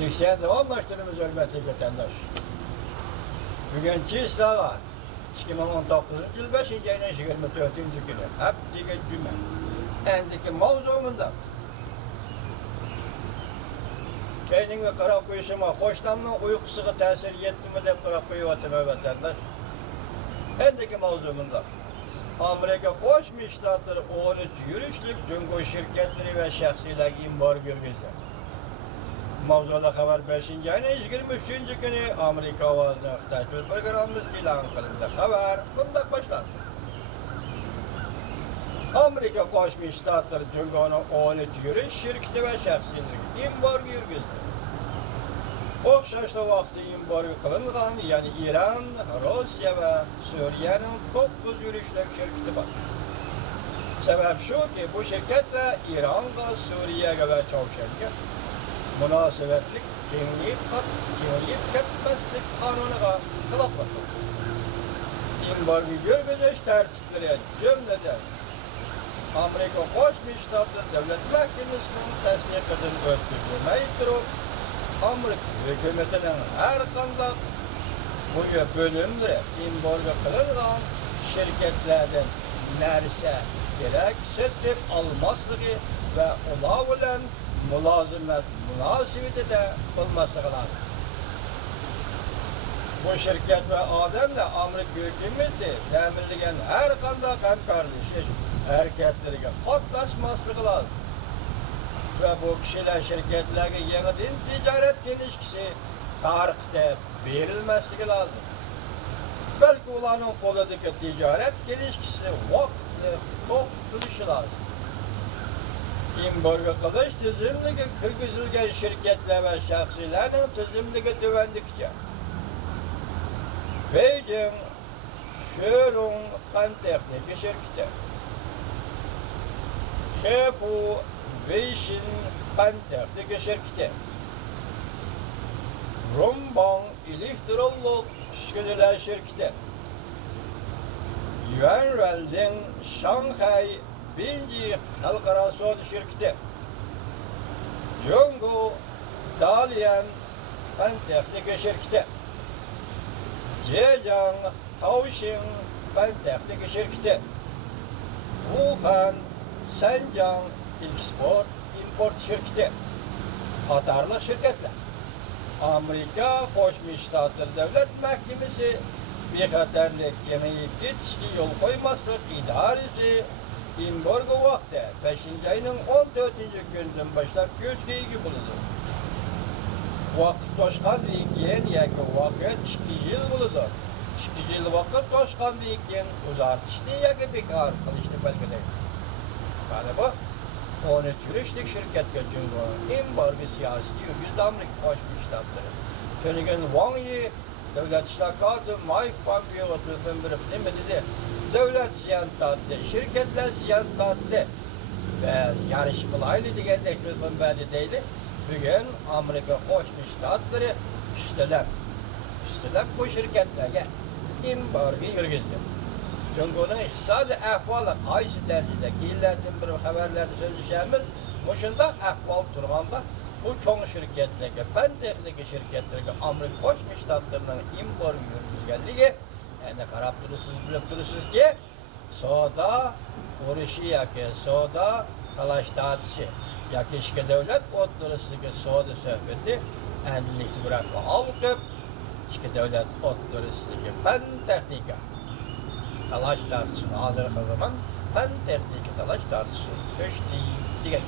Lüksen davamlaştırımız hürmetli vatandaş. Bugünkü islahat 2019 yıl 5. ayının 24. günü. Hep diye cümle. Endiki mavzumunda kendini qarab qo'yishima hoşlanma uyqusiga ta'sir yetdimi deb qarab qo'yyapman vatandaş. Endiki mavzumunda Amerika Qo'shma Shtatlari 13 yurishlik Jungo shirkatlari va shaxsiylarga embargo yurgizdi. Mavzuda xabar 5. ayning 23. kuni Amerika ovozining Xitoy til programmasi e'lon qilindi. Xabar bunday boshlanadi. Amerika Qo'shma Shtatlari Jungoning 13 yurish shirkati va shaxsiylarga embargo yurgizdi. O'xshash vaqtda embargo qilingan, ya'ni Iran, Rossiya va Suriyaning 9 yurishlik shirkati bor. Sabab shuki, bu shirkatlar Ironga, Suriyaga va Chavshanga munosabatli kengayib ketmaslik qonuniga xilof qildi. Embargo yurgizish tartiblari jumladan Amerika Qo'shma Shtatlari Davlat Mahkamasining tasdiqidan o'tkazilmay turib, Amerika hukumatining har qanday bo'limlari embargo qilingan shirkatlardan narsa kerak sotib olmasligi va ular bilan mulozimat munosabatida bo'lmasligi lozim. Bu shirkat va odamlar Amerika hukumati ta'minlagan har qanday hamkorlik harakatlariga qatnashmasligi lozim. Ve bu kişiler şirketlerine yeniden ticaret ilişkisi tarihte verilmesi lazım. Belki ulanın kolundaki ticaret ilişkisi vakti tutuluşu lazım. Embargo kılış tizimligi kırgızılgan şirketler ve şahsilerin tizimligi tüvendikçe Beijing Şörün kan teknik şirketi bu Beijing kan teknik şirketi Rumbang elektronik üsküneler şirketi Yuanwell'den Shanghai Binji Halkara Soda şirketi Jungo Dalian kan teknik şirketi Zhejiang Taoxing kan teknik şirketi Wuhan Shenzhen Export Import şirketi qatarlı şirketler. Amerika Qo'shma Shtatlari Davlat Mahkamasi bexatarlik kengayib ketishga yo'l qo'ymaslik idorasi embargo vaqti 5. ayning 14. kunidan boshlab kuchga ega bo'ladi. Vaqt toshqandan keyin yoki vaqt 2 yil bo'ladi. 2 yil vaqt toshqandan keyin uzartishni yoki bekor qilishni belgilaydi. Mana bu 13 yurishlik shirkatga Jungo embargo siyosati yurgizdi Amerika Qo'shma Shtatlari. Tönigin Wang Yi Davlat ishlar kotib Mike Pompeo bilan birib nima dedi? Davlat ziyon tortdi, shirkatlar ziyon tortdi va yarish qilayli degandek bilan bari deydi. Bugun Amerika Qo'shma Shtatlari ustilab bu shirkatlarga embargo yurgizdi. Jungoning iqtisodiy ahvoli qaysi darajada keyinlardan bir xabarlarda so'zlashamiz. Shunday ahvol turganda bu cho'ng shirkatlarga, fan texnika shirkatlariga Amerika Qo'shma Shtatlarining embargo yurgizganligi, endi qarab turibsiz, bilib turibsizki, savdo urushi yoki savdo talashtarisi yoki ikki davlat o'rtasidagi savdo suhbati endilikda biroq olqib, ikki davlat o'rtasidagi fan texnika talash tartışma, hozirgi zaman fan texnika talash tartışma ko'chdi degan.